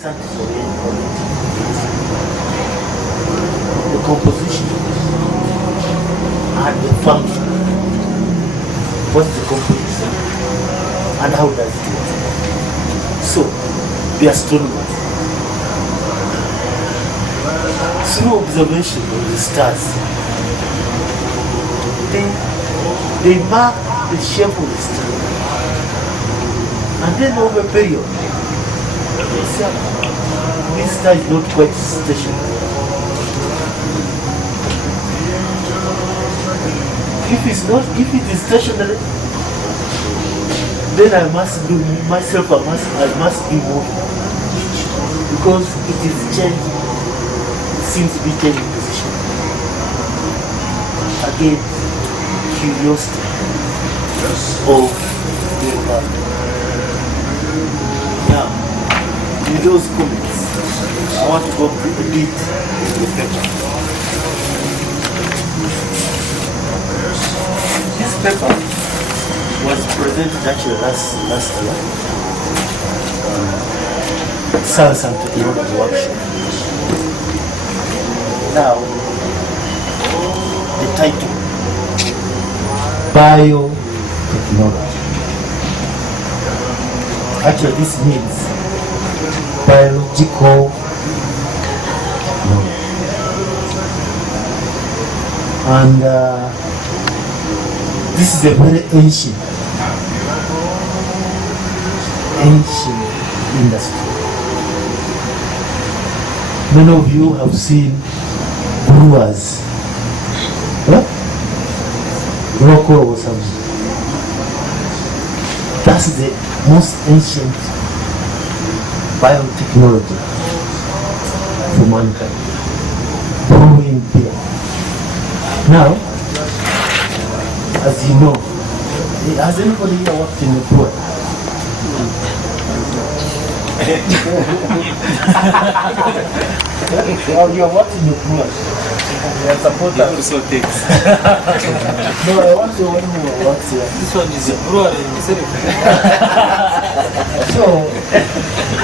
the composition and the function. What's the composition and how does it work? So, the astronomers, through observation of the stars, they mark the shape of the star, and then over a period, they say, this star is not quite stationary. If it is stationary, then I must be moving, because it is changing, it seems to be changing position. Again, curiosity of the environment. Now, in those comments, I want to go a bit into the paper. This paper was presented actually last year, Science and Technology Workshop. Now, the title, Biotechnology. Actually, this means biological technology. And this is a very ancient industry. Many of you have seen brewers, local or something. That's the most ancient biotechnology for mankind, brewing beer. Now, as you know, has anybody here worked in a brewery? Oh, you are working in a brewery. You support that. Also takes. No, I want the one who works here. This one is a brewery. So,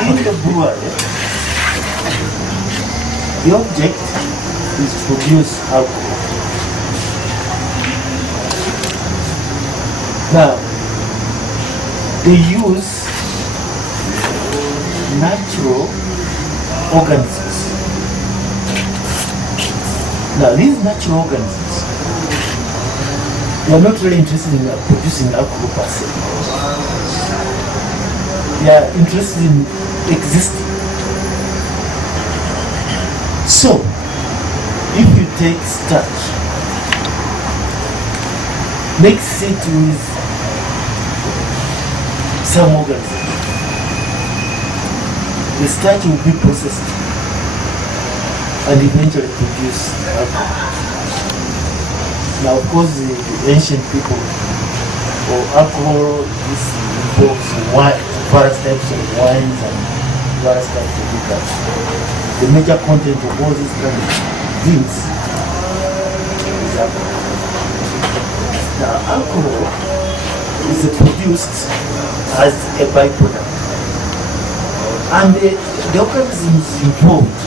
in the brewery, the object is to produce alcohol. Now, they use natural organisms. Now, these natural organisms, they are not really interested in producing alcohol per se. They are interested in existing. So, if you take starch, mix it with some organism, the starch will be processed and eventually produce alcohol. Now, of course, the ancient people, for alcohol, this involves wine, various types of wines and various types of liquors. The major content of all these kind of things is alcohol. Now, alcohol is produced as a byproduct, and the organisms involved,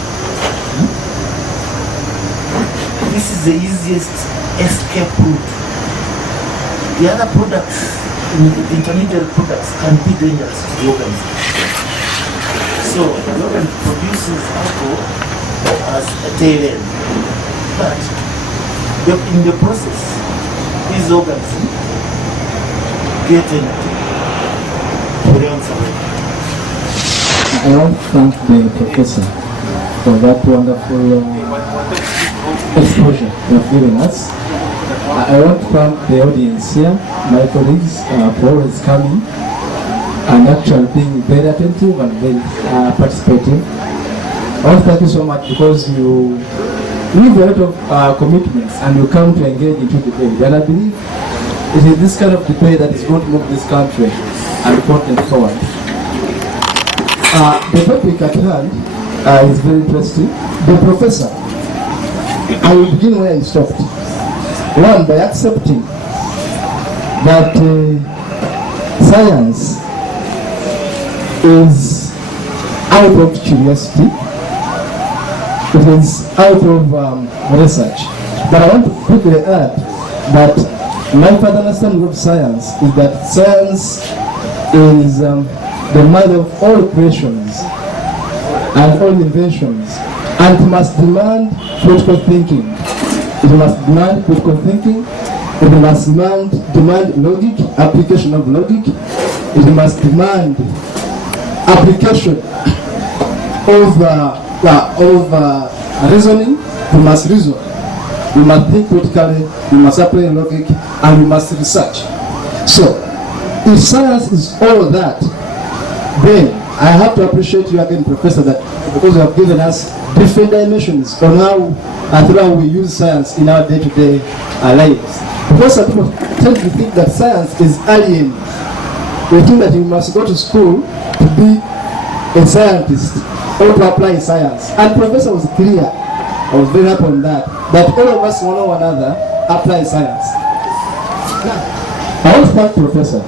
this is the easiest escape route. The other products, the intermediate products, can be dangerous to the organism. So the organism produces alcohol as a tail end, but in the process, these organisms get energy to run away. I want to thank the professor for that wonderful exposure you have given us. I want to thank the audience here, my colleagues, for always coming and actually being very attentive and very participating. I want to thank you so much because you have a lot of commitments and you come to engage into debate. And I believe it is this kind of debate that is going to move this country and the continent forward. The topic at hand is very interesting. The professor, I will begin where he stopped. One, by accepting that science is out of curiosity. It is out of research. But I want to quickly add that my further understanding of science is that science is the mother of all creations and all inventions, and it must demand critical thinking. It must demand critical thinking. It must demand logic, application of logic. It must demand application of reasoning. We must reason. We must think critically. We must apply logic, and we must research. So, if science is all that, then I have to appreciate you again, Professor, that because you have given us different dimensions on how we use science in our day-to-day lives. Because some people tend to think that science is alien. They think that you must go to school to be a scientist or to apply science. And Professor was clear, I was very happy on that all of us one or another apply science. I want to thank Professor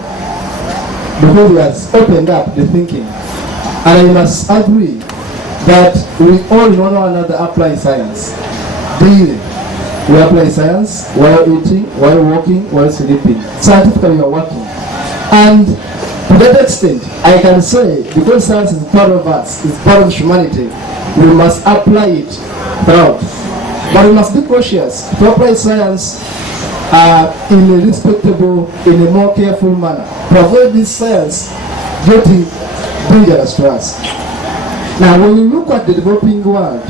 because he has opened up the thinking. And I must agree that we all one or another apply science daily. We apply science while eating, while walking, while sleeping. Scientifically we are working. And to that extent, I can say, because science is part of us, it's part of humanity, we must apply it throughout. But we must be cautious to apply science in a respectable, in a more careful manner, to avoid this science getting dangerous to us. Now, when you look at the developing world,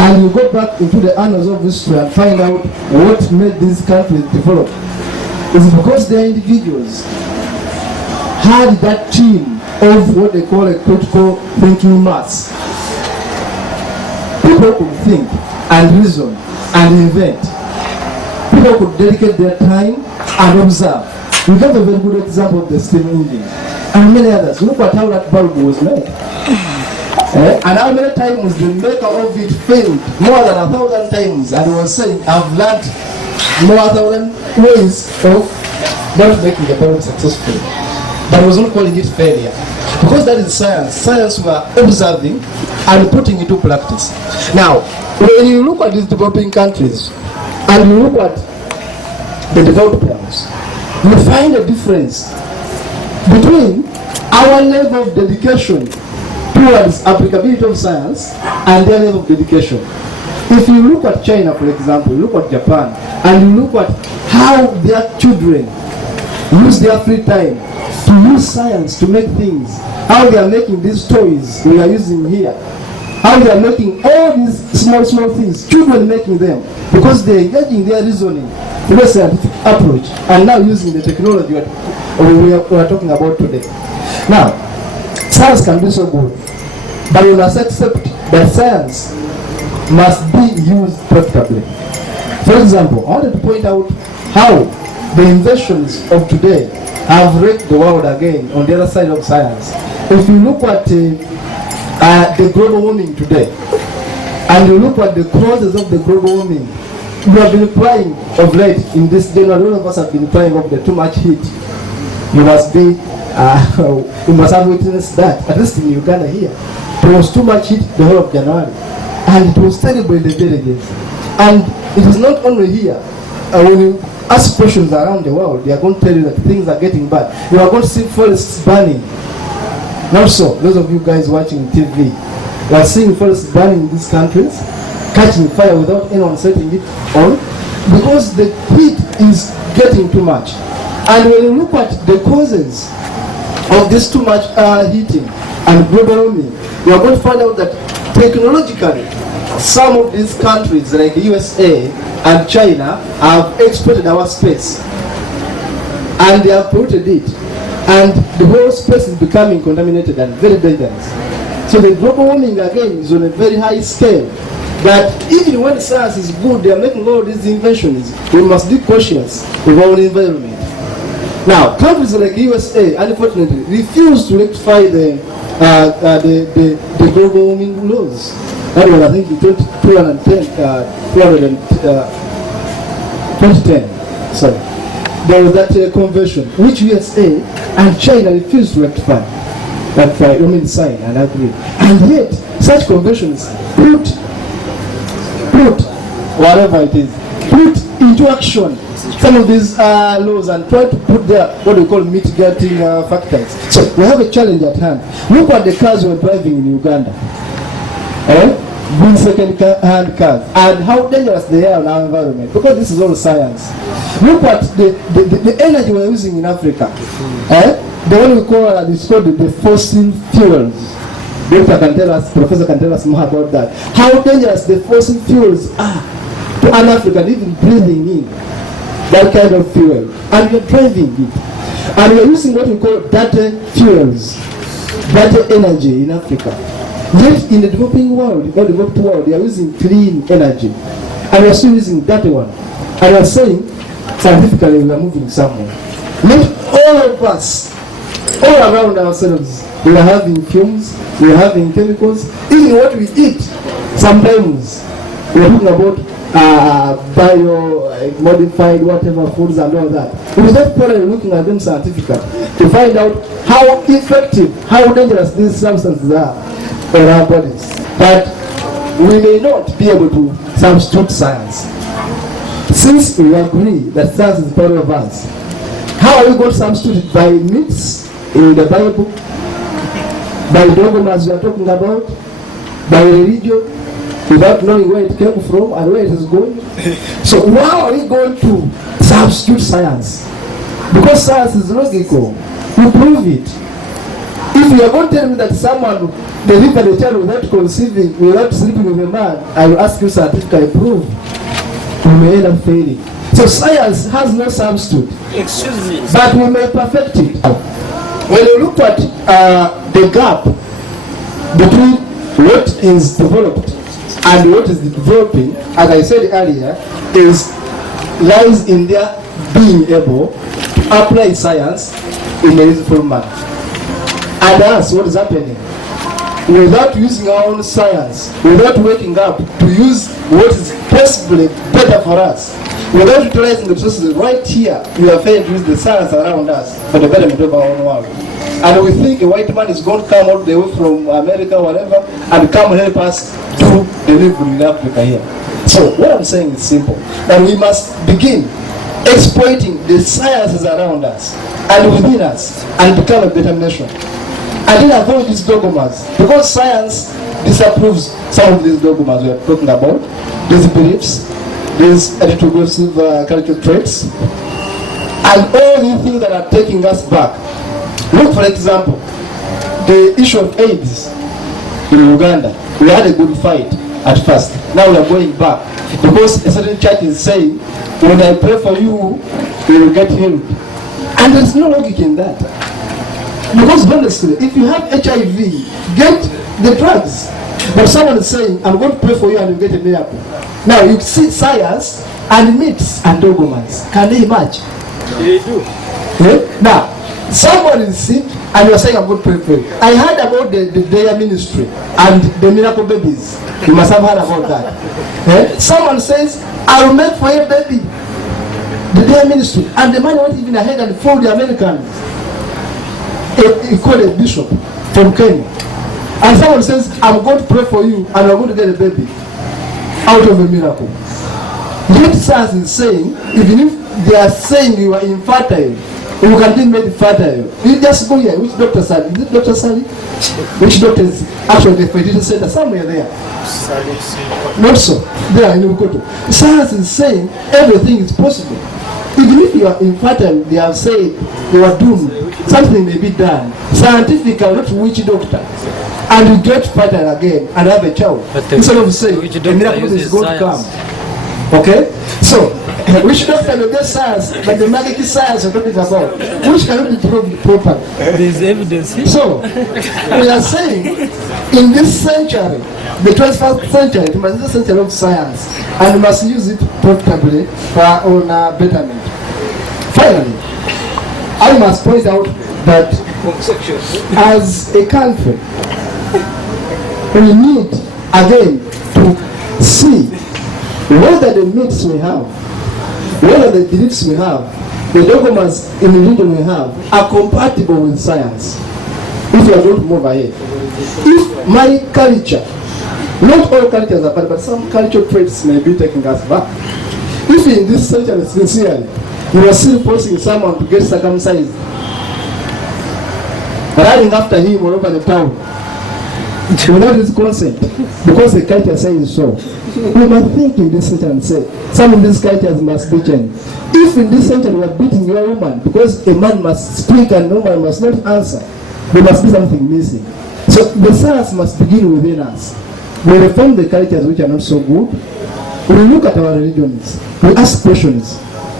and you go back into the annals of history and find out what made these countries develop, it's because their individuals had that team of what they call a critical thinking mass. People could think and reason and invent. People could dedicate their time and observe. We have a very good example of the steam engine and many others. Look at how that bulb was made. And how many times the maker of it failed? More than 1,000 times. And he was saying, I've learned more than 1,000 ways of not making the bulb successful. But he was not calling it failure. Because that is science. Science we are observing and putting into practice. Now, when you look at these developing countries and you look at the developed ones, you find a difference between our level of dedication towards applicability of science and their level of dedication. If you look at China, for example, you look at Japan, and you look at how their children use their free time to use science to make things, how they are making these toys we are using here, how they are making all these small things, children making them, because they are engaging their reasoning with a scientific approach and now using the technology we are talking about today. Now, science can be so good, but we must accept that science must be used profitably. For example, I wanted to point out how the inventions of today have wrecked the world again on the other side of science. If you look at the global warming today, and you look at the causes of the global warming, we have been crying of late in this January. All of us have been crying of the too much heat. You must have witnessed that, at least in Uganda here. There was too much heat the whole of January, and it was terrible in the villages. And it is not only here. When you ask questions around the world, they are going to tell you that things are getting bad. You are going to see forests burning. Not so, those of you guys watching TV, you are seeing forests burning in these countries, catching fire without anyone setting it on, because the heat is getting too much. And when you look at the causes of this too much heating and global warming, you are going to find out that technologically, some of these countries like USA and China have exploited our space, and they have polluted it, and the whole space is becoming contaminated and very dangerous. So the global warming again is on a very high scale. But even when science is good, they are making all these inventions, we must be cautious of our environment. Now, countries like USA, unfortunately, refuse to rectify the global warming laws. That was, I think, in 2010. Sorry, there was that convention which USA and China refused to rectify. sign and agree. And yet, such conventions put whatever it is, put into action some of these laws and try to put their what we call mitigating factors. So we have a challenge at hand. Look at the cars we're driving in Uganda. Good second-hand cars, and how dangerous they are on our environment, because this is all science. Look at the energy we're using in Africa. The one we call it's called the fossil fuels. Doctor can tell us, Professor can tell us more about that. How dangerous the fossil fuels are to an African, even breathing in that kind of fuel. And we're driving it. And we're using what we call dirty fuels, dirty energy in Africa. Yet in the developing world, or developed world, they are using clean energy. And we are still using dirty one. And we are saying, scientifically, we are moving somewhere. Not all of us, all around ourselves, we are having fumes, we are having chemicals. Even what we eat, sometimes we are talking about bio-modified whatever foods and all that. Without probably looking at them scientifically to find out how effective, how dangerous these substances are on our bodies. But we may not be able to substitute science. Since we agree that science is part of us, how are we going to substitute it? By myths in the Bible, by dogmas we are talking about, by religion, without knowing where it came from and where it is going. So how are we going to substitute science? Because science is logical. We prove it. If you are going to tell me that someone delivered a child without conceiving, without sleeping with a man, I will ask you scientifically prove. We may end up failing. So science has no substitute. Excuse me. But we may perfect it. When you look at the gap between what is developed and what is developing, as I said earlier, lies in their being able to apply science in a useful manner. And us, what is happening? Without using our own science, without waking up to use what is possibly better for us, without utilizing the resources right here, we are failing to use the science around us for the betterment of our own world. And we think a white man is going to come all the way from America, whatever, and come and help us do delivery in Africa here. So what I'm saying is simple, that we must begin exploiting the sciences around us and within us and become a better nation. And then avoid these dogmas, because science disapproves some of these dogmas we are talking about, these beliefs, these retrogressive cultural traits, and all these things that are taking us back. Look, for example, the issue of AIDS in Uganda. We had a good fight at first. Now we are going back because a certain church is saying, when I pray for you, you will get healed. And there's no logic in that. Because honestly, if you have HIV, get the drugs. But someone is saying, I'm going to pray for you and you get a miracle. Now you see science and myths and dogmas. Can they match? They do. Okay? Now, someone is sick and you're saying, I'm going to pray for you. I heard about the DAIA ministry and the miracle babies. You must have heard about that. Someone says, I will make for you a baby. The DAIA ministry. And the man went even ahead and fooled the Americans. He called a bishop from Kenya. And someone says, I'm going to pray for you and I'm going to get a baby out of a miracle. Yet science is saying, even if they are saying you are infertile, you can be made fertile. You just go here. Which doctor said? Is it Dr. Sally? Which doctor is actually the fertility center? Somewhere there. Not so. There in Ukoto. Science is saying everything is possible. Even if you are infertile, they have said you are doomed. Something may be done. Scientific, not witch doctor. And you get fertile again and have a child. Instead of saying the miracle is going to come. Okay? So, which doctor will get science, but the magic science you're talking about, which cannot be proved properly. There's evidence here. So, we are saying, in this century, the 21st century, it must be the century of science, and we must use it profitably for our own betterment. Finally, I must point out that as a country, we need, again, to see whether the myths we have, whether the beliefs we have, the dogmas in religion we have, are compatible with science. if you are going to move ahead. If my culture, not all cultures are bad, but some cultural traits may be taking us back. If in this century, sincerely, you are still forcing someone to get circumcised, running after him all over the town, without his consent, because the culture says so, we must think in this century and say, some of these cultures must be changed. If in this century we are beating your woman, because a man must speak and a woman must not answer, there must be something missing. So the science must begin within us. We reform the cultures which are not so good. We look at our religions. We ask questions.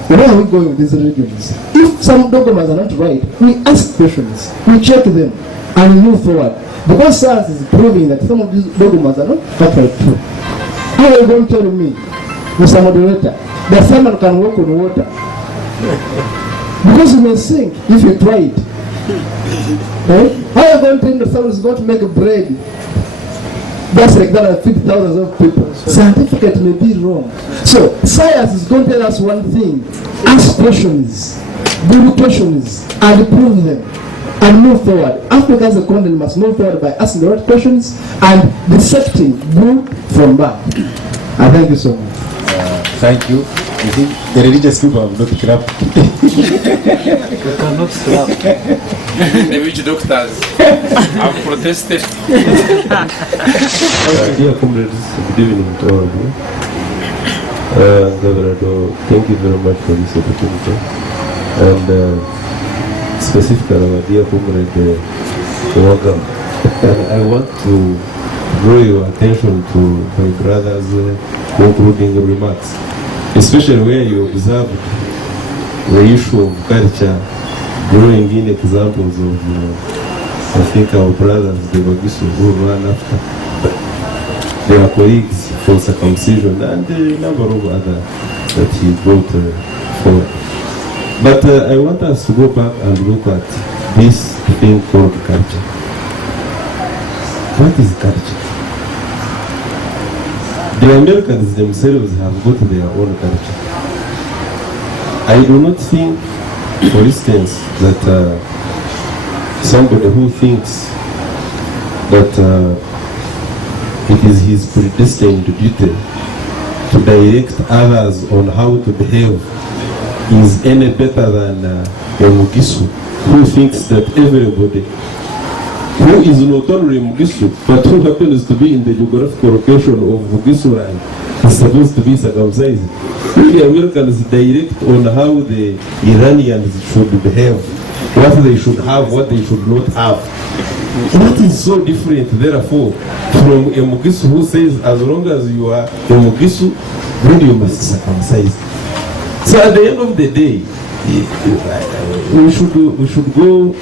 Where are we going with these religions? If some dogmas are not right, we ask questions. We check them and move forward. Because science is proving that some of these dogmas are not factually true. How are you going to tell me, Mr. Moderator, that someone can walk on water? Because you may sink if you try it. Right? How are you going to tell me that someone is going to make bread just like that and feed thousands of people? Scientifically may be wrong. So science is going to tell us one thing: ask questions, good questions, and prove them, and move forward. Africa as a continent must move forward by asking the right questions and dissecting good from bad. I thank you so much. Thank you. I think the religious people have not clapped. We cannot stop. The witch doctors have protested. Dear comrades, good evening to all of you. Governor, thank you very much for this opportunity. And specifically our dear comrade, welcome. I want to draw your attention to my brother's concluding remarks, especially where you observed the issue of culture, drawing in examples of, I think, our brothers, the Bagisu, who ran after their colleagues for circumcision, and a number of other that he brought forward. But I want us to go back and look at this thing called culture. What is culture? The Americans themselves have got their own culture. I do not think, for instance, that somebody who thinks that it is his predestined duty to direct others on how to behave is any better than a Mugisu, who thinks that everybody who is not only Mugisu, but who happens to be in the geographical location of Mugisu land is supposed to be circumcised. The Americans direct on how the Iranians should behave, what they should have, what they should not have. That is so different, therefore, from a Mugisu who says as long as you are a Mugisu, then you must circumcise. So at the end of the day, we should go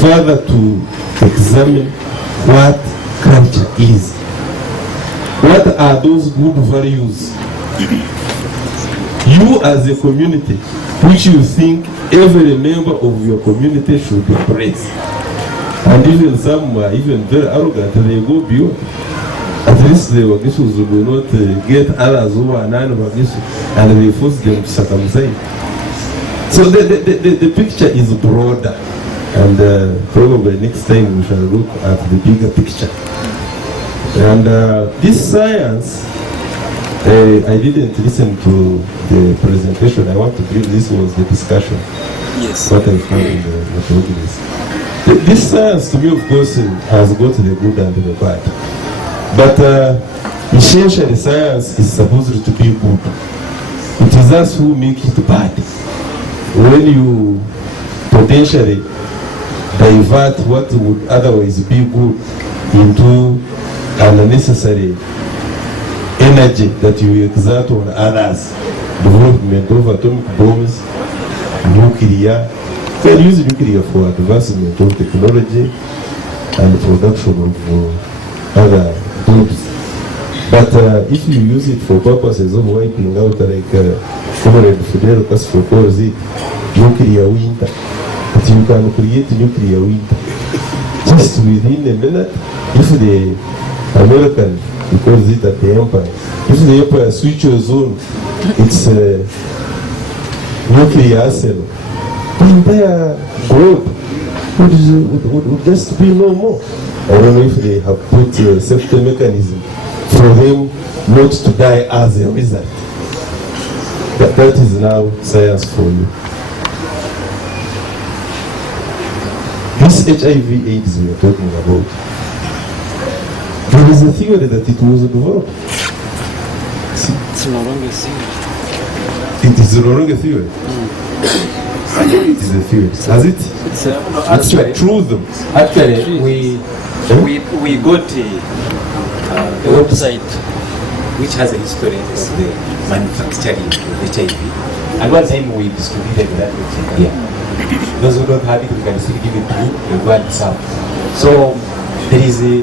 further to examine what culture is. What are those good values you as a community which you think every member of your community should embrace? And even some are even very arrogant, they go beyond. At least the Wagisus will not get others who are non-Wagisu and they force them to circumcise. So the picture is broader, and probably next time we shall look at the bigger picture. And this science, I didn't listen to the presentation. I want to believe this was the discussion. Yes. What I found in the progress. This science, to me, of course, has got the good and the bad. But essentially, science is supposed to be good. It is us who make it bad. When you potentially divert what would otherwise be good into unnecessary energy that you exert on others, development of atomic bombs, nuclear. We use nuclear for advancement of technology and production of other goods. But if you use it for purposes of wiping out, like Comrade Fidel Castro calls it, nuclear winter, that you can create nuclear winter just within a minute. If the American, because it at the empire, if the empire switches on its nuclear arsenal, the entire globe would just be no more. I don't know if they have put a safety mechanism for him not to die as a result. That is now science for you. This HIV/AIDS we are talking about, there is a theory that it was developed. It's no longer theory. It is no longer theory. It is a theory. Has it? It's a, Actually, Truth. actually, we got a website. which has a history of the manufacturing of HIV. At one time we distributed that website here. Those who don't have it, we can still give it to you, you go and serve. So there is a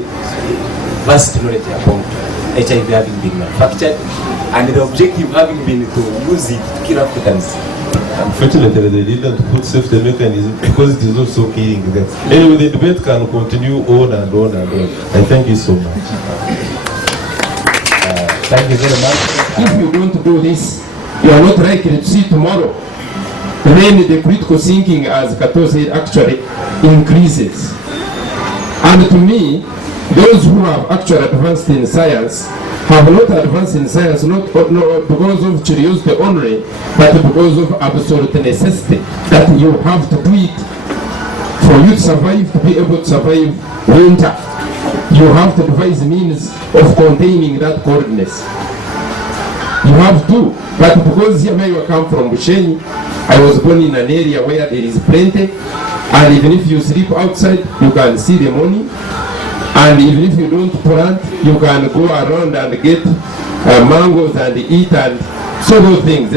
vast knowledge about HIV having been manufactured and the objective having been to use it to kill Africans. Unfortunately, they didn't put safety mechanism because it is also killing them. Anyway, the debate can continue on and on and on. I thank you so much. Thank you very much. If you don't do this, you are not likely to see tomorrow. Then the critical thinking, as Kato said, actually increases. And to me, those who have actually advanced in science have not advanced in science not because of curiosity only, but because of absolute necessity, that you have to do it for you to survive, to be able to survive winter. You have to devise means of containing that coldness. You have to, but because here where you come from, Bushenyi, I was born in an area where there is plenty, and even if you sleep outside, you can see the money. And even if you don't plant, you can go around and get mangoes and eat and so those things.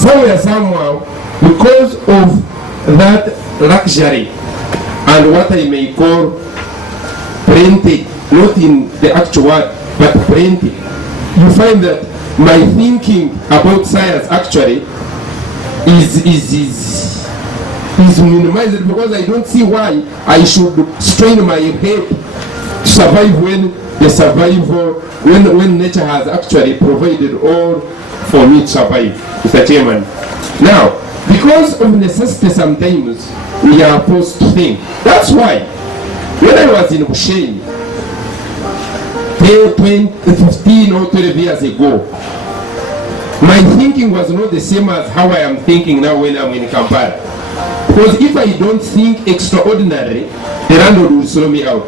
Somewhere, somehow, because of that luxury and what I may call plenty, not in the actual word, but plenty, you find that my thinking about science actually is minimized because I don't see why I should strain my head to survive when the survival, when nature has actually provided all for me to survive, Mr. Chairman. Now, because of necessity sometimes we are forced to think. That's why when I was in Bushenyi 15 or 12 years ago, my thinking was not the same as how I am thinking now when I'm in Kampala. Because if I don't think extraordinary, the landlord will throw me out.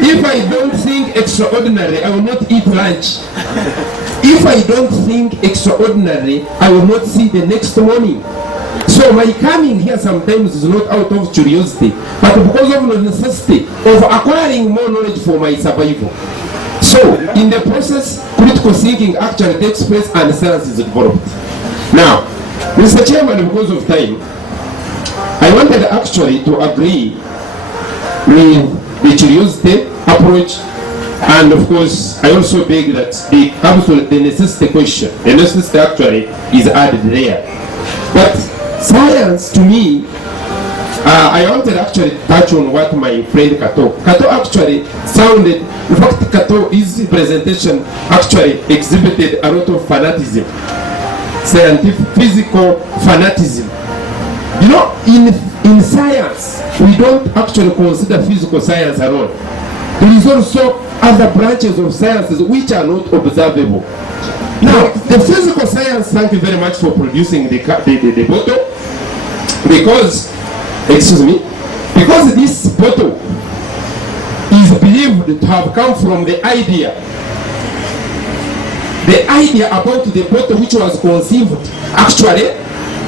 If I don't think extraordinary, I will not eat lunch. If I don't think extraordinary, I will not see the next morning. So my coming here sometimes is not out of curiosity, but because of the necessity of acquiring more knowledge for my survival. So in the process, critical thinking actually takes place and science is developed. Now, Mr. Chairman, because of time, I wanted actually to agree with the curiosity approach, and of course I also beg that the necessity question, the necessity actually is added there. But science to me, I wanted actually to touch on what my friend Kato actually sounded. In fact, his presentation actually exhibited a lot of fanaticism, scientific, physical fanaticism. You know, in science, we don't actually consider physical science alone. There is also other branches of sciences which are not observable. Now, the physical science, thank you very much for producing the bottle, because, excuse me, because this bottle is believed to have come from the idea about the bottle which was conceived actually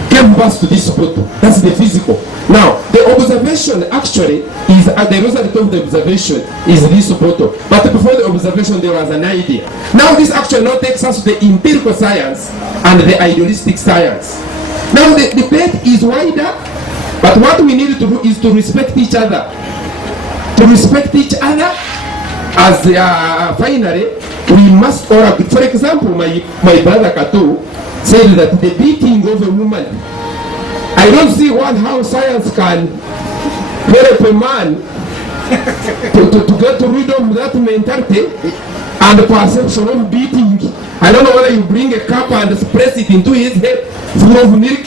gave birth to this bottle. That's the physical. Now, the observation actually is, the result of the observation is this bottle. But before the observation, there was an idea. Now, this actually now takes us to the empirical science and the idealistic science. Now, the debate is wider, but what we need to do is to respect each other. To respect each other, as finally, we must all agree. For example, my brother Kato said that the beating of a woman, I don't see how science can help a man to get rid of that mentality and perception of beating I don't know whether you bring a cup and press it into his head full of milk,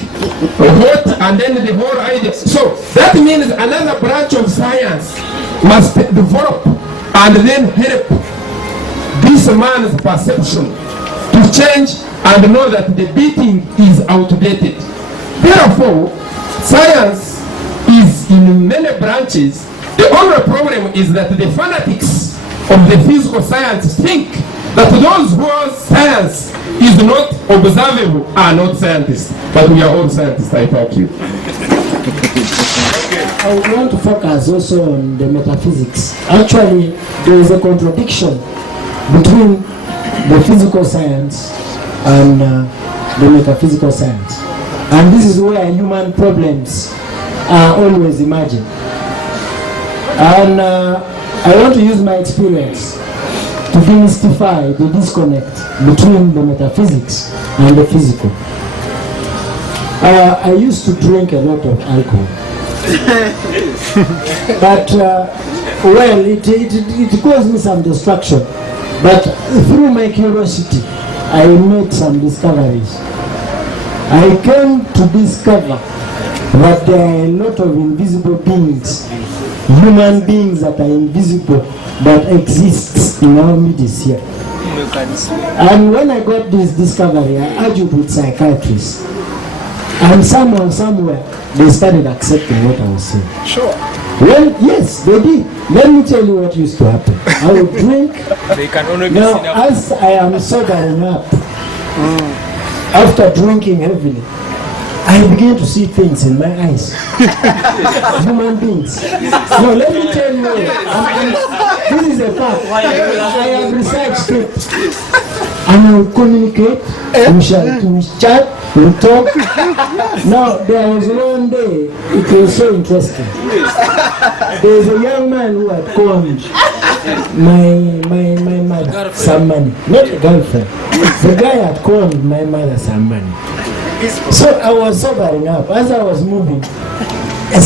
hot, and then the whole idea. So that means another branch of science must develop and then help this man's perception to change and know that the beating is outdated. Therefore, science is in many branches. The only problem is that the fanatics of the physical science think that those whose science is not observable are not scientists. But we are all scientists. I thank you. I would want to focus also on the metaphysics. Actually, there is a contradiction between the physical science and the metaphysical science. And this is where human problems are always emerging. And I want to use my experience to demystify the disconnect between the metaphysics and the physical. I used to drink a lot of alcohol. But, well, it caused me some destruction. But through my curiosity, I made some discoveries. I came to discover that there are a lot of invisible beings, human beings that are invisible, that exists in our midst here. And when I got this discovery, I argued with psychiatrists. And somehow, somewhere, they started accepting what I was saying. Sure. Well, yes, they did. Let me tell you what used to happen. I would drink. They can only be Now, seen up. as I am sobering up, after drinking heavily, I began to see things in my eyes. Human beings. No, let me tell you, this is a fact. I have researched it. And I will communicate, we chat, we talk. Now, there was one day, it was so interesting. There was a young man who had conned my mother some money. Not a girlfriend. The guy had conned my mother some money. So I was sobering up. As I was moving, a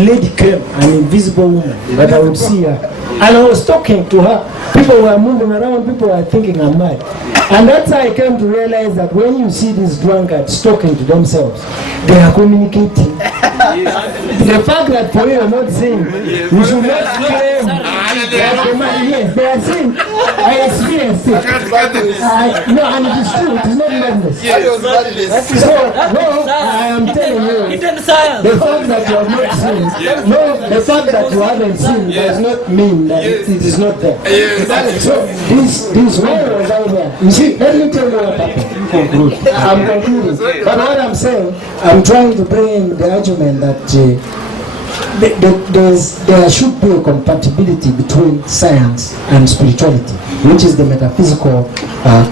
lady came, an invisible woman, but I would see her. And I was talking to her. People were moving around, people were thinking I'm mad. And that's how I came to realize that when you see these drunkards talking to themselves, they are communicating. The fact that for you are not saying, you should not claim that the man, yes, they are saying, I experienced it. No, and it is true, it is not madness. So, no, I am telling you, the fact that you have not seen, no, the fact that you haven't seen does not mean that it is not there. So, this war was out there. You see, let me tell you what happened. I'm concluding. But what I'm saying, I'm trying to bring in the argument that there should be a compatibility between science and spirituality, which is the metaphysical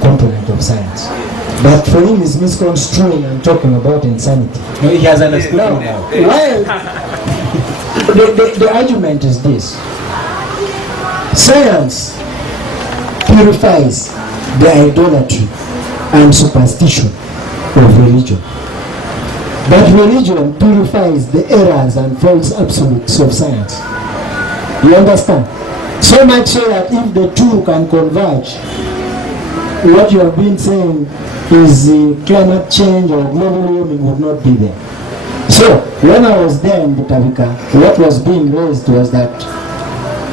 component of science. But for him, he's misconstruing and talking about insanity. No, he has understood now. Well, the argument is this. Science purifies the idolatry and superstition of religion. But religion purifies the errors and false absolutes of science. You understand? So much so that if the two can converge, what you have been saying is climate change or global warming would not be there. So, when I was there in Butavika, what was being raised was that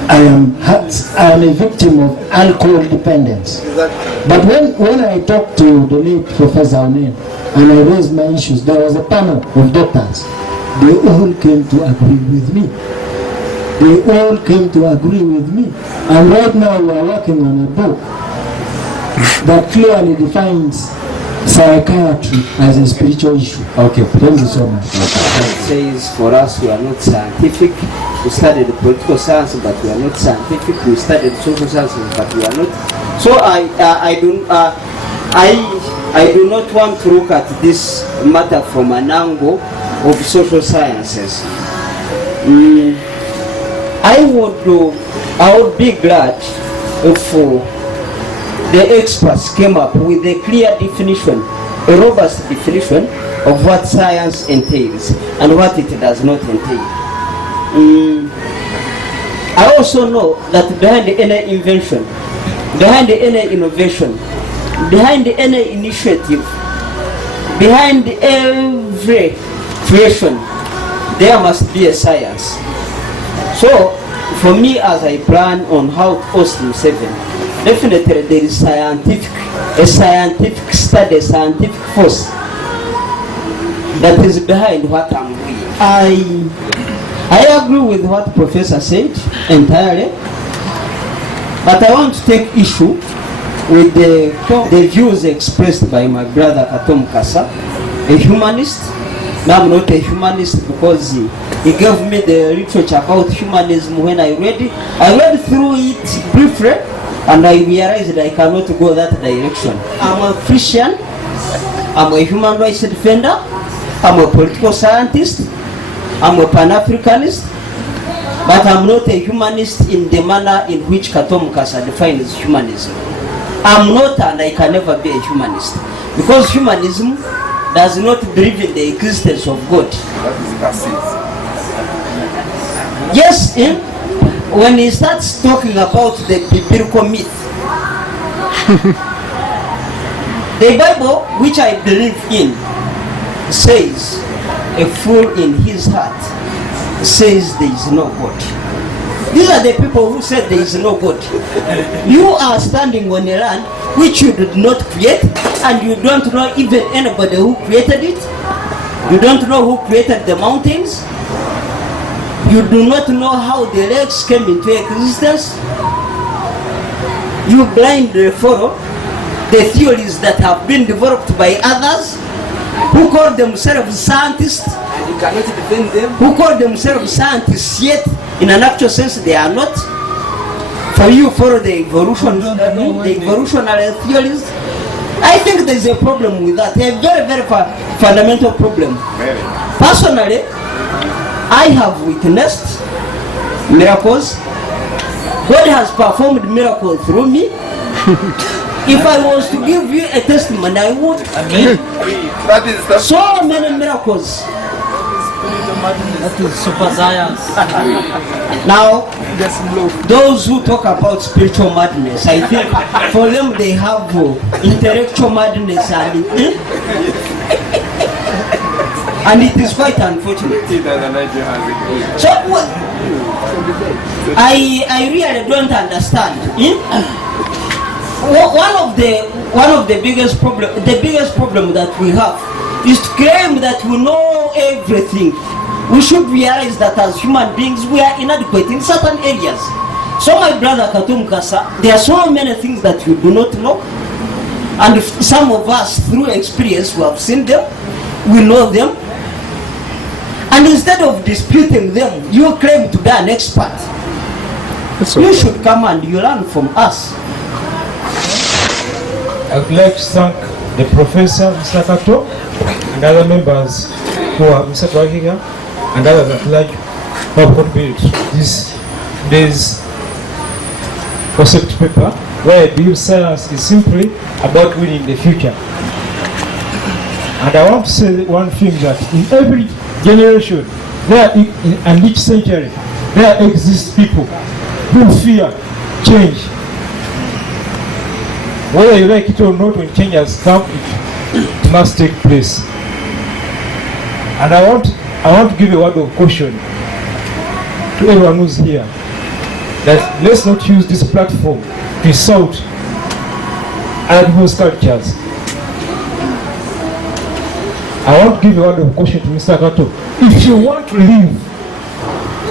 I am a victim of alcohol dependence. But when I talked to the late Professor Onen and I raised my issues, there was a panel of doctors. They all came to agree with me. They all came to agree with me. And right now we are working on a book that clearly defines psychiatry as a spiritual issue. Okay, thank you so much. It says for us we are not scientific. We studied political science, but we are not scientific. We studied social sciences, but we are not. So I do not want to look at this matter from an angle of social sciences. I would be glad if the experts came up with a clear definition, a robust definition of what science entails and what it does not entail. I also know that behind any invention, behind any innovation, behind any initiative, behind every creation, there must be a science. So, for me, as I plan on how to host Museveni, definitely there is a scientific study, a scientific force that is behind what I'm doing. I agree with what Professor said entirely, but I want to take issue with the views expressed by my brother Katom Kasa, a humanist. Now I'm not a humanist because he gave me the literature about humanism when I read it. I read through it briefly and I realized I cannot go that direction. I'm a Christian, I'm a human rights defender, I'm a political scientist, I'm a Pan-Africanist, but I'm not a humanist in the manner in which Katom Kasa defines humanism. I'm not, and I can never be a humanist, because humanism does not believe in the existence of God. Yes, when he starts talking about the biblical myth, the Bible, which I believe in, says a fool in his heart says there is no God. These are the people who said there is no God. You are standing on a land which you did not create, and you don't know even anybody who created it. You don't know who created the mountains. You do not know how the lakes came into existence. You blindly follow the theories that have been developed by others who call themselves scientists. You cannot defend them. Who call themselves scientists, yet in an actual sense they are not. For you follow the evolutionary theories. I think there is a problem with that, a very, very fundamental problem. Personally, I have witnessed miracles. God has performed miracles through me. If I was to give you a testimony, I would. So many miracles. That is super science. Now, those who talk about spiritual madness, I think for them they have intellectual madness, and it is quite unfortunate. So I really don't understand. One of the biggest problem that we have is to claim that we know everything. We should realize that as human beings we are inadequate in certain areas. So my brother Katum Kasa, there are so many things that you do not know, and some of us through experience who have seen them, we know them, and instead of disputing them, you claim to be an expert. You should come and you learn from us. I would like to thank the Professor, Mr. Kato, and other members who are Mr. Twahiga and others at large who have contributed to this day's concept paper, where I believe science is simply about winning the future. And I want to say one thing, that in every generation, and each century, there exist people who fear change. Whether you like it or not, when change has come, it must take place. And I want to give a word of caution to everyone who's here, that let's not use this platform to insult other people's cultures. I want to give a word of caution to Mr. Kato. If you want to live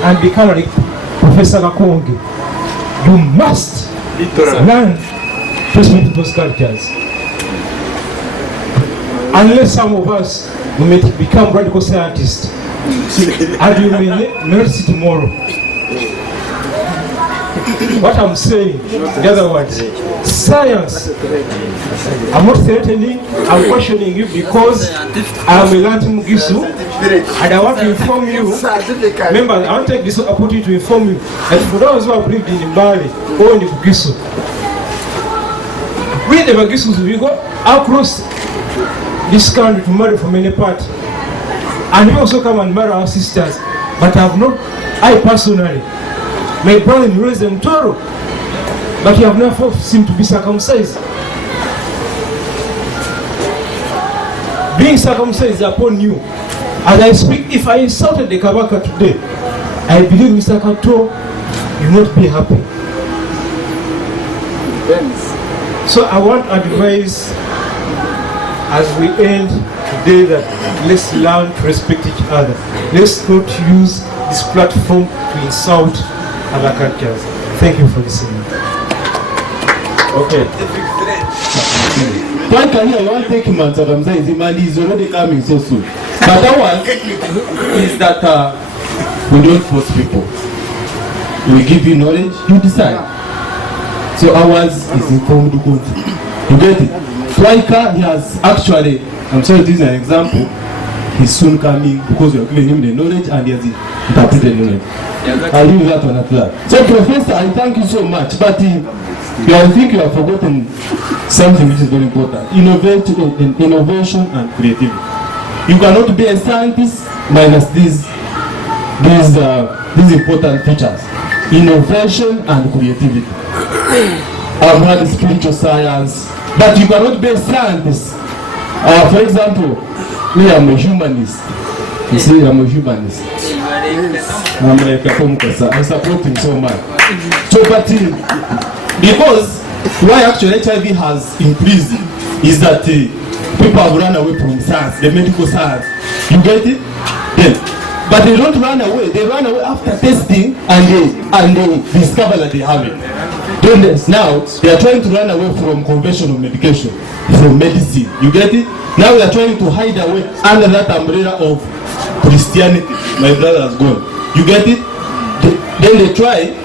and become like Professor Kakonge, you must learn to respect people's cultures. Unless some of us we may become radical scientists and you may not see tomorrow. What I'm saying, in other words, science, I'm not threatening, I'm questioning you because I'm a Lanti Mugisu and I want to inform you, remember, I want to take this opportunity to inform you that for those who have lived in Bali or in the Mugisu, we the Mugisus, we go across this country to marry from any part, and we also come and marry our sisters, but I personally, my brother raised them Toro, but you have never seemed to be circumcised. being circumcised upon you. As I speak, if I insulted the Kabaka today, I believe Mr. Kato will not be happy. So I want to advise as we end today that let's learn to respect each other. Let's not use this platform to insult other cultures. Thank you for listening. Okay. One can hear one take months of him and he's already coming so soon. But that one is that we don't force people. We give you knowledge, you decide. So ours is informed country. You get it? Flyka, he has actually, I'm sorry to use an example, he's soon coming because we are giving him the knowledge and he has interpreted knowledge. I'll leave that one at that. So Professor, I thank you so much, but I think you have forgotten something which is very important. Innovation and creativity. You cannot be a scientist minus these important features. Innovation and creativity. I've had spiritual science, but you cannot be a scientist. For example, me, I'm a humanist. You see, I'm a humanist. I'm like a Tomkasa. I support him so much. So, but because why actually HIV has increased is that people have run away from science, the medical science. You get it? Then, but they don't run away. They run away after testing and they discover that they have it. Then now they are trying to run away from conventional medication, from medicine. You get it? Now they are trying to hide away under that umbrella of Christianity. My brother has gone. You get it? Then they try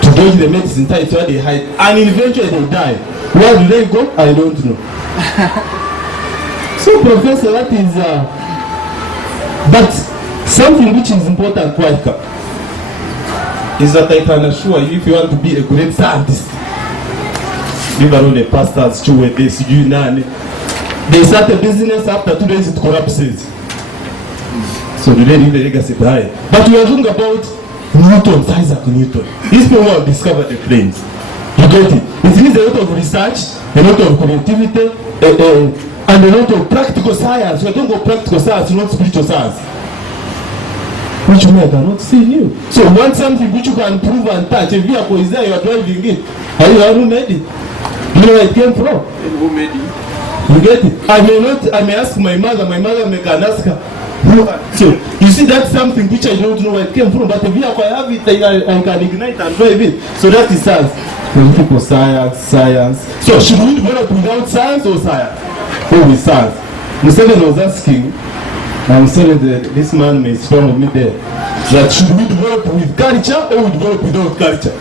to dodge the medicine type so they hide, and eventually they die. Where do they go? I don't know. So, Professor, that is. But something which is important, Kwaika, is that I can assure you, if you want to be a great scientist, leave alone the pastors, this, you know, they start a business, after 2 days it collapses. So do they leave the legacy behind? But we are talking about Newton, Isaac Newton. These people have discovered the planes. You get it? It needs a lot of research, a lot of creativity, and a lot of practical science. We are talking about practical science, not spiritual science. Which we cannot see you. So you want something which you can prove and touch. A vehicle is there, you are driving it. And you are who made it? You know where it came from? Who made it? You get it? I may ask my mother may can ask her. So you see, that's something which I don't know where it came from, but the vehicle I have it, I can ignite and drive it. So that is science. When people science. So should we develop without science or science? Or with science? Museveni was asking, I'm sorry that this man may strong me there, that should we develop with culture or we develop without culture?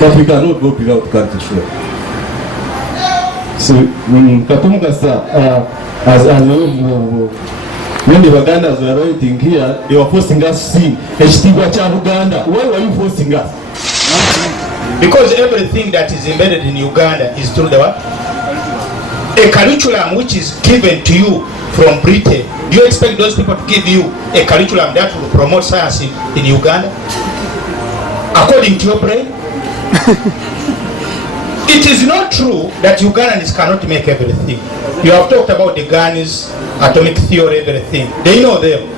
But we cannot go without culture, sure. So, Katumkasa, as when the Wagandas were writing here, they were forcing us to sing Uganda. Why were you forcing us? Because everything that is embedded in Uganda is through the what? A curriculum which is given to you from Britain. Do you expect those people to give you a curriculum that will promote science in Uganda? According to your brain? It is not true that Ugandans cannot make everything. You have talked about the guns, atomic theory, everything. They know them.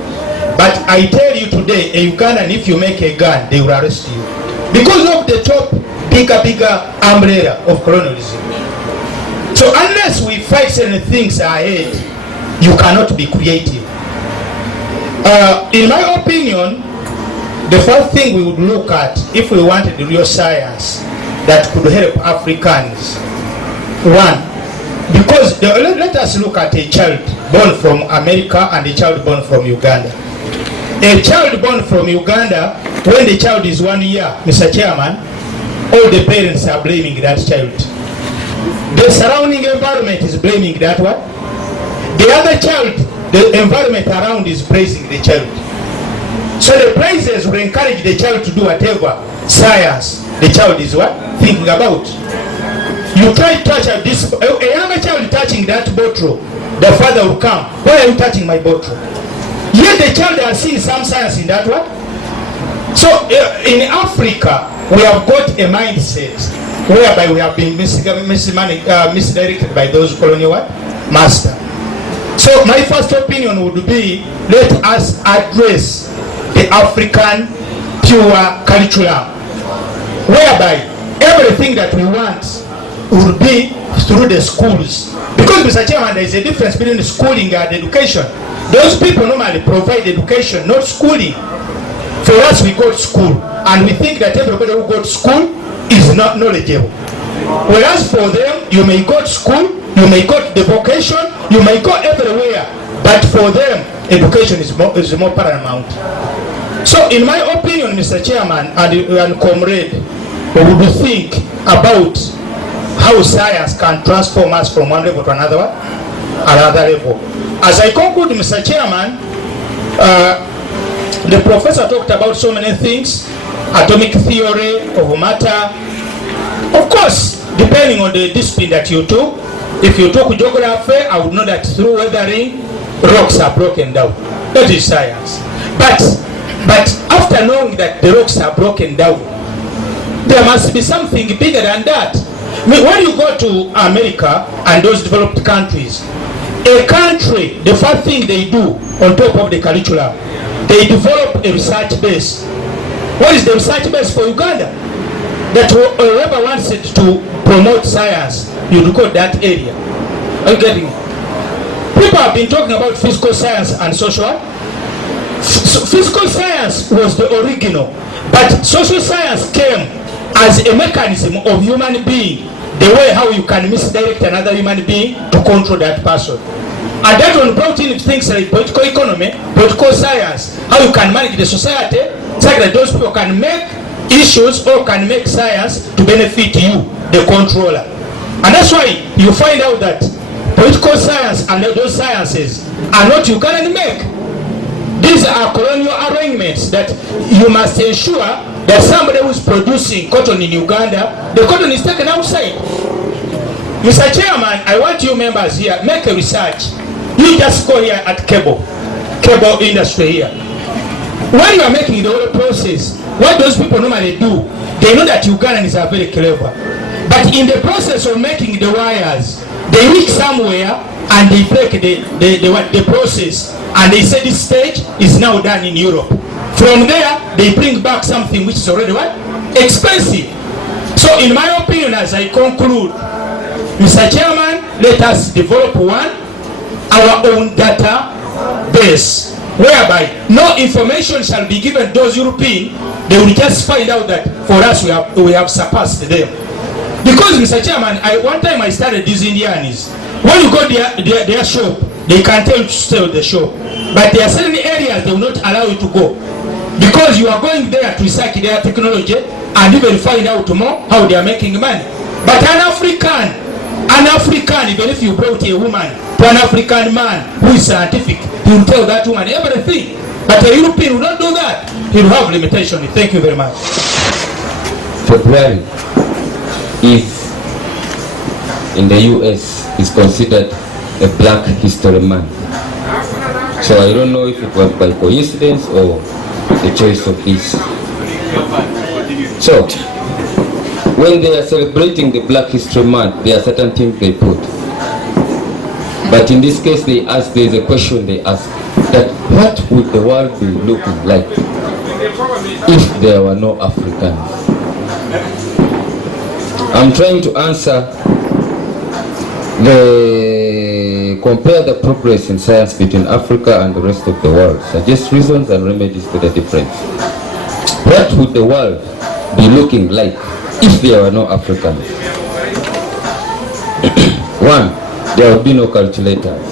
But I tell you today, a Ugandan, if you make a gun, they will arrest you. Because of the top, bigger umbrella of colonialism. So unless we fight certain things ahead, you cannot be creative. In my opinion, the first thing we would look at, if we wanted real science that could help Africans, one, because let us look at a child born from America and a child born from Uganda. A child born from Uganda, when the child is 1 year, Mr. Chairman, all the parents are blaming that child. The surrounding environment is blaming that one. The other child, the environment around is praising the child. So the praises will encourage the child to do whatever science the child is what? Thinking about. You try to touch a younger child touching that bottle, the father will come. Why are you touching my bottle? Yet the child has seen some science in that one. So in Africa, we have got a mindset whereby we have been misdirected by those colonial master. So my first opinion would be, let us address the African pure curriculum, whereby everything that we want will be through the schools. Because, Mr. Chairman, there is a difference between schooling and education. Those people normally provide education, not schooling. For us, we go to school, and we think that everybody who goes to school is not knowledgeable. Whereas for them, you may go to school, you may go to the vocation, you may go everywhere, but for them, education is more paramount. So, in my opinion, Mr. Chairman and comrade, we would think about how science can transform us from one level to another level. As I conclude, Mr. Chairman, the professor talked about so many things, atomic theory of matter. Of course, depending on the discipline that you took, if you took geography, I would know that through weathering, rocks are broken down. That is science. But after knowing that the rocks are broken down, there must be something bigger than that. When you go to America and those developed countries, a country, the first thing they do on top of the curriculum, they develop a research base. What is the research base for Uganda? That whoever wants it to promote science, you go to that area. Are you getting it? People have been talking about physical science and social. Physical science was the original, but social science came as a mechanism of human being, the way how you can misdirect another human being to control that person. And that one brought in things like political economy, political science, how you can manage the society, so that those people can make issues or can make science to benefit you, the controller. And that's why you find out that political science and those sciences are not Ugandan make. These are colonial arrangements that you must ensure that somebody who is producing cotton in Uganda, the cotton is taken outside. Mr. Chairman, I want you members here, make a research. You just go here at cable industry here. When you are making the whole process, what those people normally do, they know that Ugandans are very clever. But in the process of making the wires, they reach somewhere and they break the process. And they say this stage is now done in Europe. From there, they bring back something which is already what? Expensive. So in my opinion, as I conclude, Mr. Chairman, let us develop our own data base, whereby no information shall be given to those Europeans. They will just find out that for us we have surpassed them. Because, Mr. Chairman, one time I started these Indians. When you go to their shop, they can tell you to sell the shop. But there are certain areas they will not allow you to go. Because you are going there to research their technology and even find out more how they are making money. But an African, even if you brought a woman to an African man who is scientific, he will tell that woman everything. But a European will not do that. He will have limitations. Thank you very much. February is in the US is considered a Black History Month. So I don't know if it was by coincidence or the choice of this. So when they are celebrating the Black History Month, there are certain things they put. But in this case, there is a question they ask, that what would the world be looking like if there were no Africans? I'm trying to answer compare the progress in science between Africa and the rest of the world, suggest reasons and remedies to the difference. What would the world be looking like if there were no Africans? One, there would be no calculators,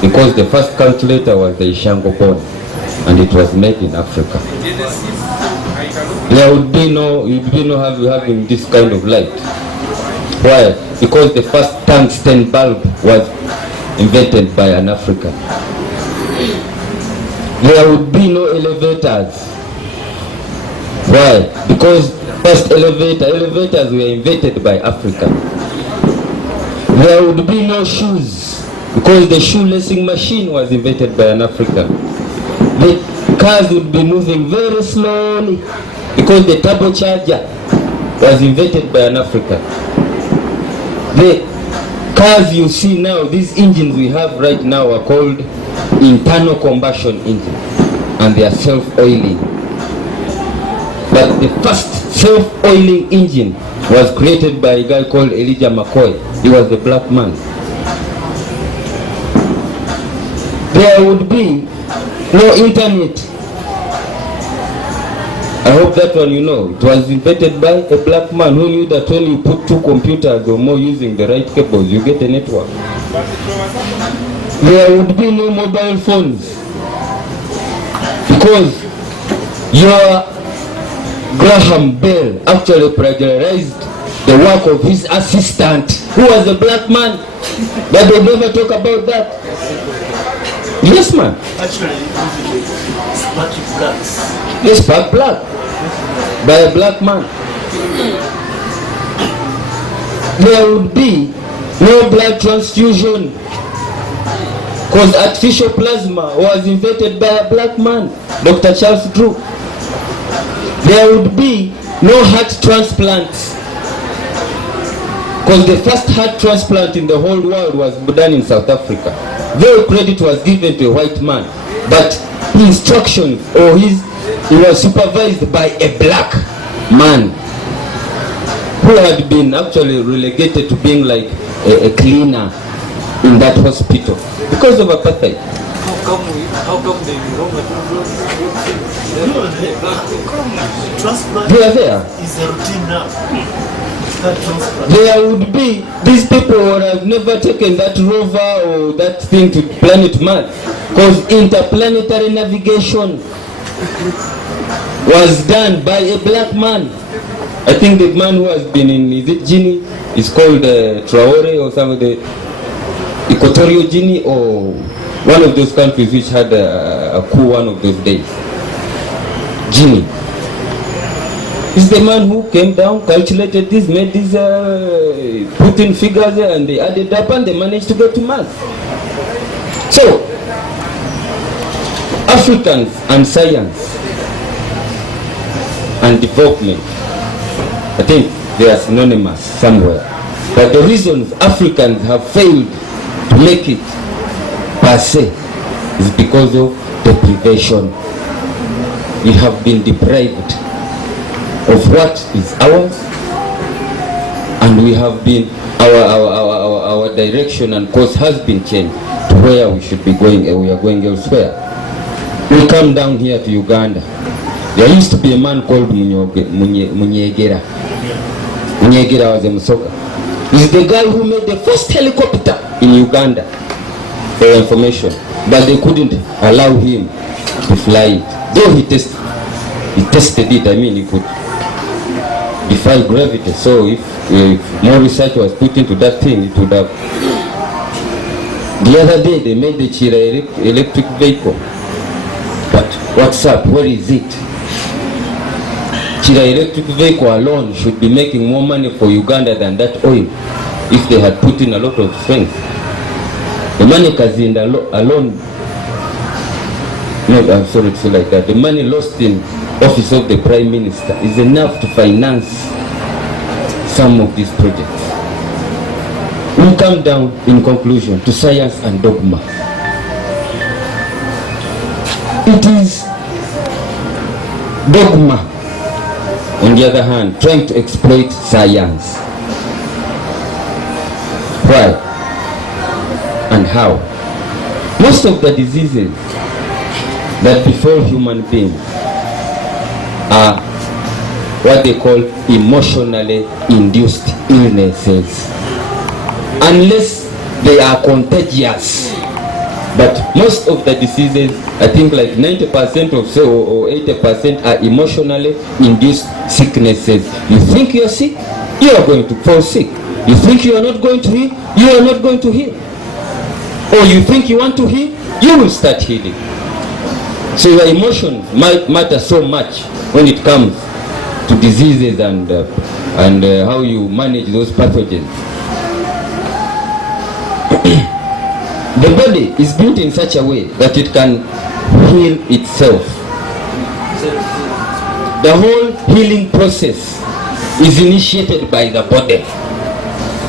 because the first calculator was the Ishango bone, and it was made in Africa. There would be no, having this kind of light. Why? Because the first tungsten bulb was invented by an African. There would be no elevators. Why? Because first elevators were invented by Africa. There would be no shoes, because the shoelacing machine was invented by an African. The cars would be moving very slowly, because the turbocharger was invented by an African. The Cars you see now, these engines we have right now are called internal combustion engines, and they are self-oiling. But the first self-oiling engine was created by a guy called Elijah McCoy. He was the black man. There would be no internet. I hope that one you know. It was invented by a black man who knew that when you put two computers or more using the right cables, you get a network. There would be no mobile phones, because your Graham Bell actually plagiarized the work of his assistant, who was a black man, but they never talk about that. Yes, man. Actually, Sparky Blacks. Yes, Spark Black, by a black man. There would be no blood transfusion, because artificial plasma was invented by a black man, Dr. Charles Drew. There would be no heart transplants, because the first heart transplant in the whole world was done in South Africa. Though credit was given to a white man, but his instructions or he was supervised by a black man who had been actually relegated to being like a cleaner in that hospital because of apartheid. How come they wrong transplant? They are there. Is a routine now. There would be these people who have never taken that rover or that thing to planet Mars, because interplanetary navigation was done by a black man. I think the man who has been in, is it Guinea? Is called Traore or some of the Equatorial Guinea, or one of those countries which had a coup one of those days. Guinea. Is the man who came down, calculated this, made these, put in figures there, and they added up and they managed to get to Mars. So, Africans and science and development, I think they are synonymous somewhere. But the reasons Africans have failed to make it per se is because of deprivation. We have been deprived of what is ours, and we have been our direction and course has been changed to where we should be going, and we are going elsewhere. We come down here to Uganda. There used to be a man called Munyegera. Munyegera was a Musoka. He's the guy who made the first helicopter in Uganda, for information, but they couldn't allow him to fly it. Though he tested it, I mean, he could defy gravity. So if more research was put into that thing, it would have. The other day they made the Chira electric vehicle. But what's up? Where is it? Chira electric vehicle alone should be making more money for Uganda than that oil, if they had put in a lot of strength. The money Kazinda alone, no, I'm sorry to say like that, the money lost in office of the Prime Minister is enough to finance some of these projects. We come down in conclusion to science and dogma. It is dogma, on the other hand, trying to exploit science. Why and how? Most of the diseases that befall human beings are what they call emotionally induced illnesses, unless they are contagious. But most of the diseases, I think like 90% or so, or 80% are emotionally induced sicknesses. You think you're sick, you are going to fall sick. You think you are not going to heal, you are not going to heal. Or you think you want to heal, you will start healing. So your emotions might matter so much when it comes to diseases and how you manage those pathogens. The body is built in such a way that it can heal itself. The whole healing process is initiated by the body.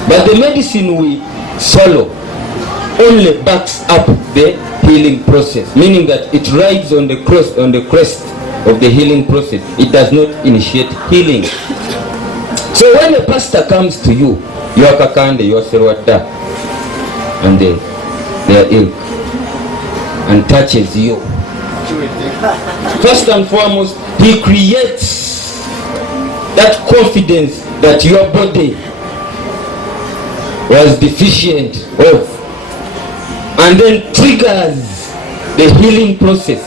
But the medicine we swallow only backs up the healing process, meaning that it rides on the crest of the healing process. It does not initiate healing. So when a pastor comes to you, you are kakande, you are serwata, and they are ill, and touches you, first and foremost, he creates that confidence that your body was deficient of, and then triggers the healing process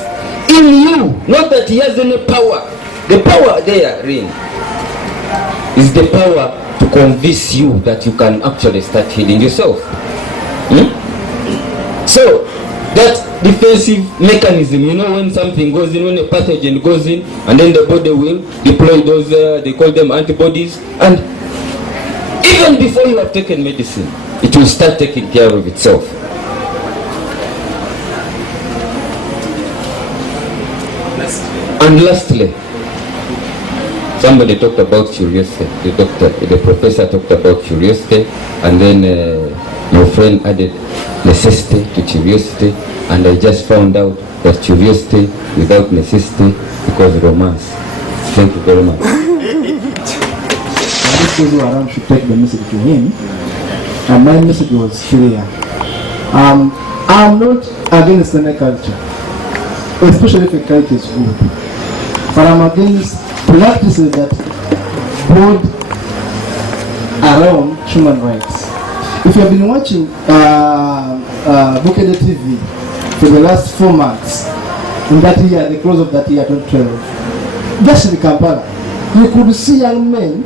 in you. Not that he has any power. The power therein is the power to convince you that you can actually start healing yourself. So that defensive mechanism, you know, when something goes in, when a pathogen goes in, and then the body will deploy those, they call them antibodies, and even before you have taken medicine, it will start taking care of itself. And lastly, somebody talked about curiosity. The professor talked about curiosity, and then your friend added necessity to curiosity, and I just found out that curiosity without necessity equals romance. Thank you very much. These people around should take the message to him, and my message was clear. I'm not against any culture, especially if a culture is good, but I'm against practices that go around human rights. If you have been watching Bukede TV for the last 4 months, in that year, the close of that year, 2012, just in Kampala, you could see young men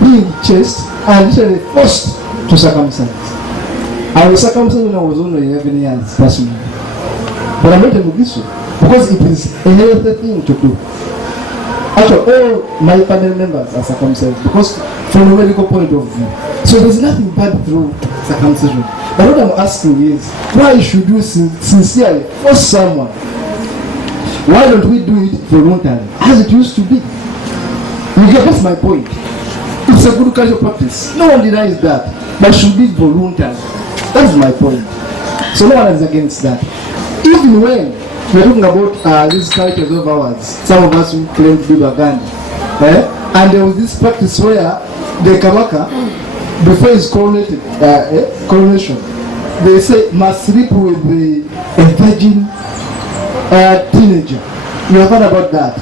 being chased and literally forced to circumcise. I was circumcised when I was only 11 years, personally. But I'm not a Mugisu, because it is a healthy thing to do. Actually, all my family members are circumcised, because from a medical point of view. So there's nothing bad through circumcision. But what I'm asking is, why should you sincerely force someone? Why don't we do it voluntarily, as it used to be? You get, that's my point. It's a good cultural practice. No one denies that. But should be voluntary. That's my point. So no one is against that. Even when we're talking about these cultures of ours, some of us who claim to be Baganda, and there was this practice where the Kabaka, before his coronation, they say must sleep with a virgin teenager. You have heard about that?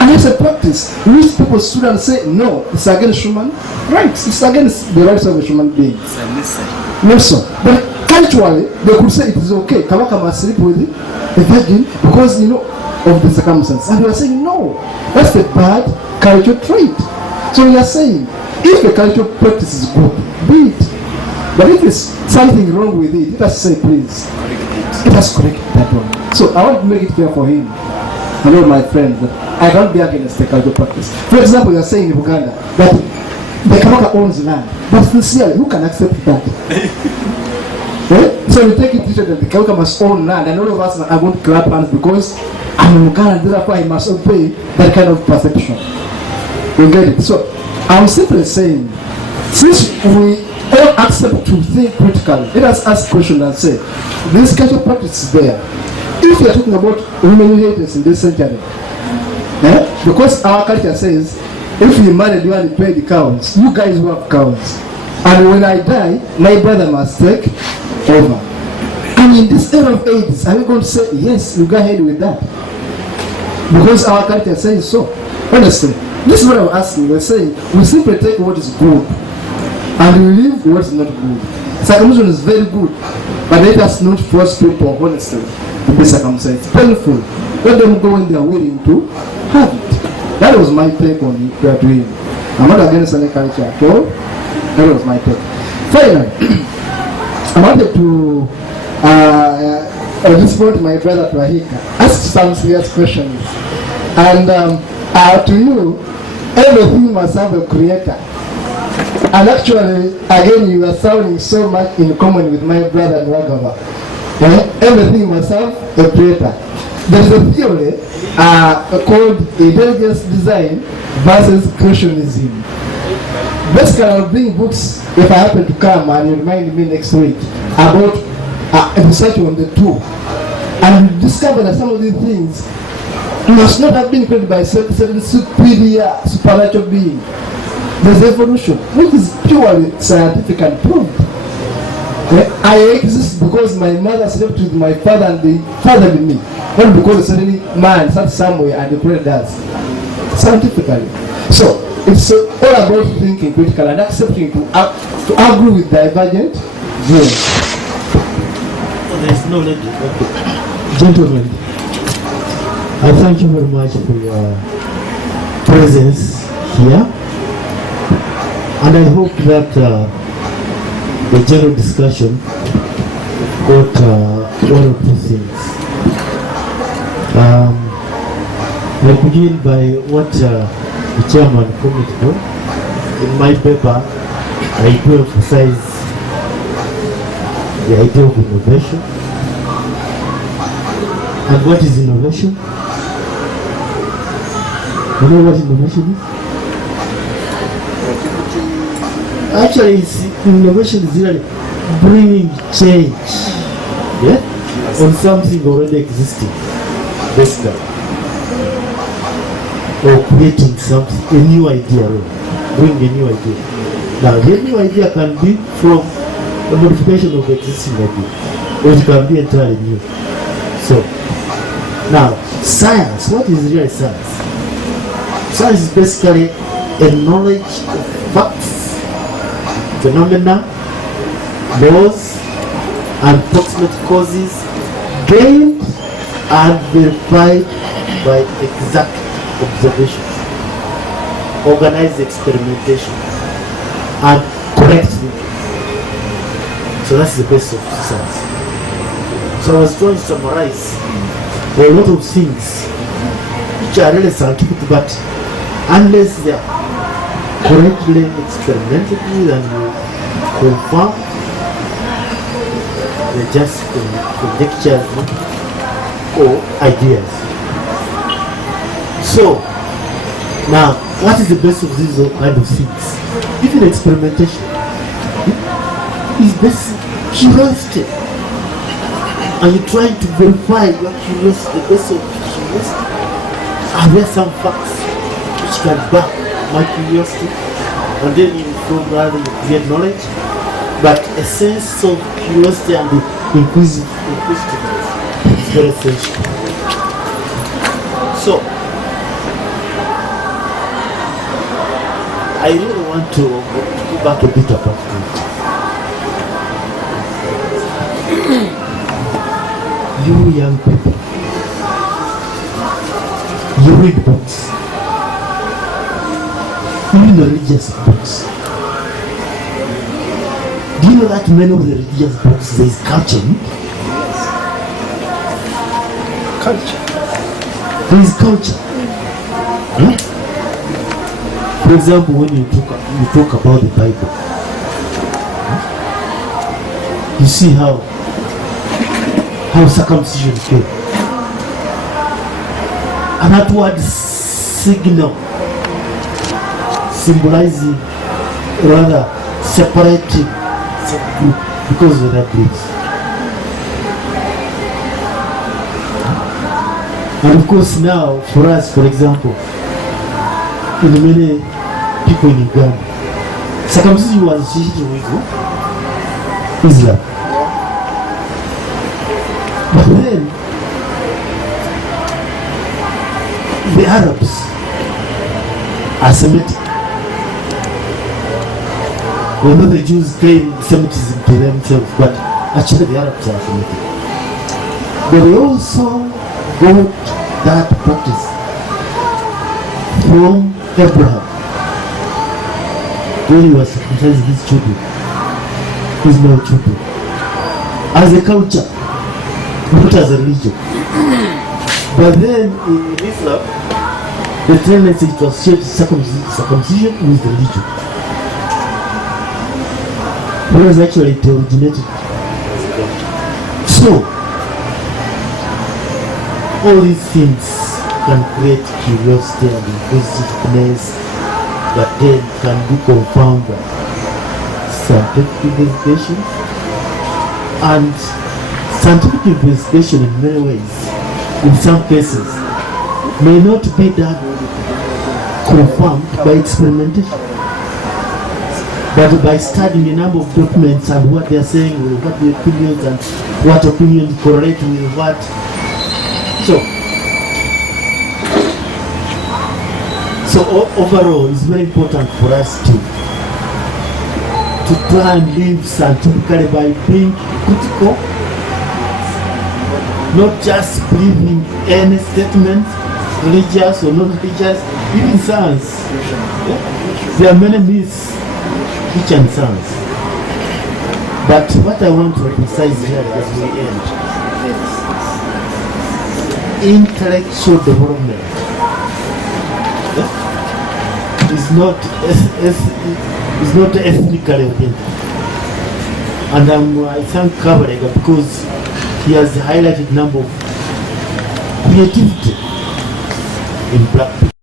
And it's a practice. Rich people stood and say, no, it's against human rights. It's against the rights of a human being. No, sir. But culturally, they could say it is okay. Kabaka must sleep with a virgin because, you know, of the circumstances. And we are saying, no, that's a bad cultural trait. So we are saying, if the cultural practice is good, be it. But if there's something wrong with it, let us say, please, let us correct that one. So I want to make it clear for him, and all my friends, that I don't be against the cultural practice. For example, you are saying in Uganda that the Kabaka owns land, but sincerely, who can accept that? So we take it that the Kabaka must own land, and all of us are going to clap hands because I'm in Uganda, and therefore I must obey that kind of perception. You get it? So I'm simply saying, since we all accept to think critically, let us ask questions and say, this cultural practice is there. If we are talking about women haters in this century, because our culture says, if you married you and paid cows, you guys will have cows. And when I die, my brother must take over. And in this era of AIDS, are we going to say, yes, you go ahead with that? Because our culture says so. Honestly, this is what I'm asking. We're saying, we simply take what is good and we leave what is not good. Circumcision is very good, but let us not force people, honestly, to be circumcised. It's painful. Let them go when they are willing to have it. That was my take on it to him. I'm not against any culture at all. That was my take. Finally, I wanted to respond to my brother Rahika, ask some serious questions. And to you, everything must have a creator. And actually, again, you are sounding so much in common with my brother Nwagaba. Everything must have a creator. There is a theory called intelligence design versus creationism. basically I'll bring books if I happen to come and you remind me next week about research on the two, and you discover that some of these things must not have been created by certain superior supernatural being. There's evolution, which is purely scientific and proved. I exist because my mother slept with my father and they fathered me, not because a certain man sat somewhere and created us. Scientifically. So it's all about thinking critically and accepting to agree with divergent views. There is no lady. Gentlemen, I thank you very much for your presence here, and I hope that the general discussion got one or two things. I begin by what the chairman commented on. In my paper, I do emphasize the idea of innovation. And what is innovation? You know what innovation is? Actually, innovation is really bringing change, yeah, on something already existing, basically, or creating something, a new idea, bring a new idea. Now, the new idea can be from a modification of existing idea, or it can be entirely new. So, now, science, what is really science? Science is basically a knowledge of facts, phenomena, laws, and proximate causes gained and verified by exact observations, organized experimentation, and correct thinking. So that's the base of science. So I was trying to summarize a lot of things which are really scientific, but unless they are correctly experimented with and confirmed, they're just conjectures or ideas. So, now, what is the base of these kind of things? Even experimentation is basic curiosity. And you're trying to verify your curiosity, the base of curiosity. Are there some facts which can back my curiosity? And then you improve rather you create knowledge. But a sense of curiosity and inquisitiveness is very essential. So, I really want to go back a bit about it. You young people, you read books, even the religious books. Do you know that many of the religious books there is culture in it? Culture. There is culture. Hmm? For example, when you talk about the Bible, you see how circumcision came. And that word signal, symbolizing, rather separating some group because of that groups. And of course now, for us, for example, in many people in Uganda, circumcision was associated with Islam. But then, the Arabs are Semitic. Although the Jews claim Semitism to themselves, but actually the Arabs are Semitic. But they also got that practice from Abraham when he was circumcising his children, his male children, as a culture, not as a religion. But then in Islam, the tendency to associate circumcision with religion. Whereas actually it originated. So, all these things can create curiosity and inquisitiveness but then can be confirmed by scientific investigation. And scientific investigation in many ways, in some cases, may not be that confirmed by experimentation, but by studying a number of documents and what they are saying, with what the opinions and what opinions correlate with what. So overall, it's very important for us to try and live scientifically by being critical, not just believing any statement, religious or non-religious, even science. There are many myths which are science. But what I want to emphasize here as we end, intellectual development is not ethnically oriented. And I thank Kabarega because he has highlighted a number of creativity in black people.